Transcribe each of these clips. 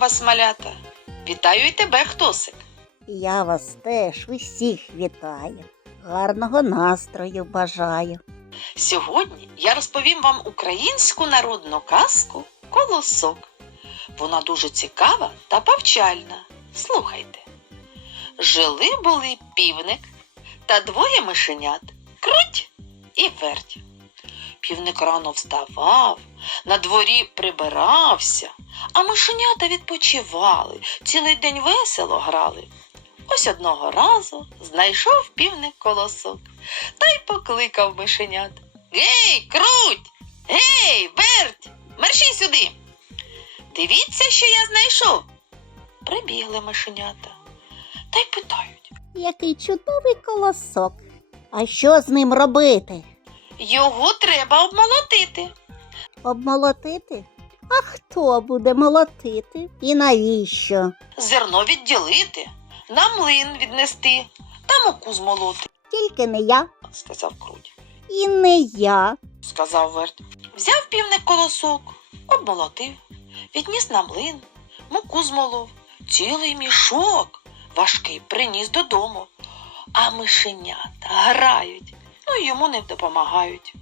вас, малята! Вітаю і тебе, хтосик! Я вас теж усіх вітаю. Гарного настрою бажаю. Сьогодні я розповім вам українську народну казку Колосок. Вона дуже цікава та повчальна. Слухайте. Жили були півник та двоє мишенят круть і верть. Півник рано вставав, на дворі прибирався, а мишенята відпочивали, цілий день весело грали. Ось одного разу знайшов півник колосок та й покликав мишенят. Гей, круть! Гей, верть! Мерщій сюди! Дивіться, що я знайшов. Прибігли мишенята та й питають. Який чудовий колосок. А що з ним робити? Його треба обмолотити. Обмолотити? А хто буде молотити? І навіщо? зерно відділити, на млин віднести та муку змолоти, Тільки не я сказав круть. і не я. Сказав верть. Взяв півник колосок, обмолотив, відніс на млин, муку змолов, цілий мішок важкий приніс додому. А мишенята грають, ну й йому не допомагають.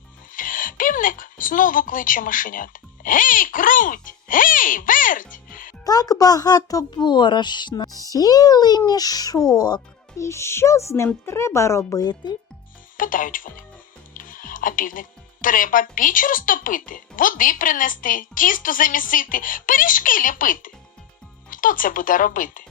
Півник знову кличе мишенят. Гей, круть! Гей, верть! Так багато борошна. Цілий мішок. І що з ним треба робити? питають вони. А півник треба піч розтопити, води принести, тісто замісити, пиріжки ліпити. Хто це буде робити?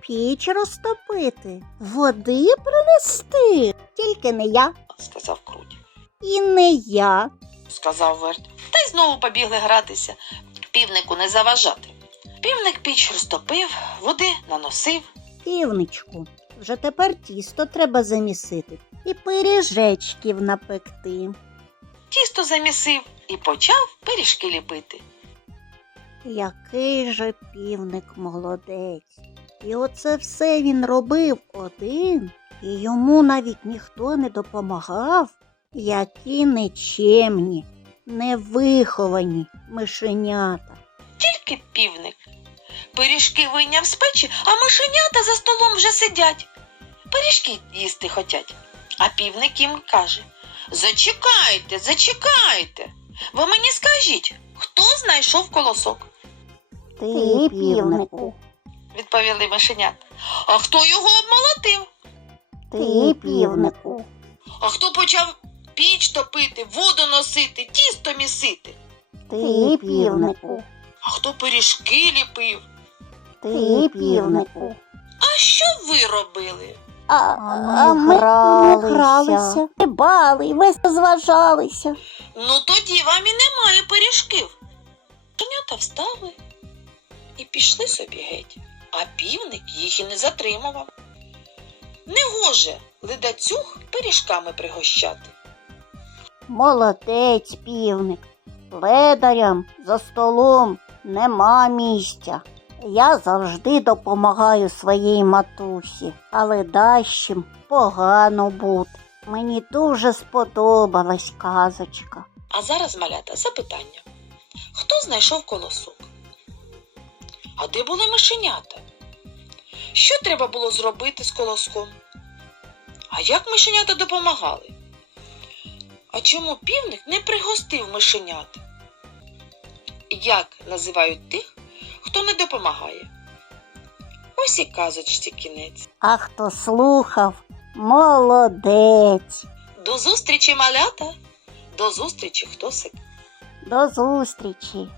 Піч розтопити, води принести. Тільки не я сказав круть. і не я. сказав верть. Та й знову побігли гратися. Півнику не заважати. Півник піч розтопив, води наносив, Півничку, вже тепер тісто треба замісити і пиріжечків напекти. тісто замісив і почав пиріжки ліпити. Який же півник молодець. І оце все він робив один, і йому навіть ніхто не допомагав. Які нечемні, невиховані мишенята. Тільки півник. Пиріжки вийняв з печі, а мишенята за столом вже сидять. Пиріжки їсти хотять. А півник їм каже: Зачекайте, зачекайте. Ви мені скажіть, хто знайшов колосок? Ти, півнику, відповіли мишенята. А хто його обмолотив? Ти, півнику, А хто почав піч топити, воду носити, тісто місити? ти, півнику, А хто пиріжки ліпив? ти, півнику. А що ви робили? А, а ми гралися, стрибали і весь розважалися. Ну тоді вам і немає пиріжків. Женята встали і пішли собі геть, а півник їх і не затримував. Негоже ледацюг пиріжками пригощати. Молодець, півник. Ледарям за столом нема місця. Я завжди допомагаю своїй матусі, але дащим погано бути. Мені дуже сподобалась казочка. А зараз, малята, запитання. Хто знайшов колосок? А де були мишенята? Що треба було зробити з колоском? А як мишенята допомагали? А чому півник не пригостив мишенят? Як називають тих, хто не допомагає? Ось і казочці кінець. А хто слухав, молодець. До зустрічі, малята! До зустрічі, хтосик! До зустрічі.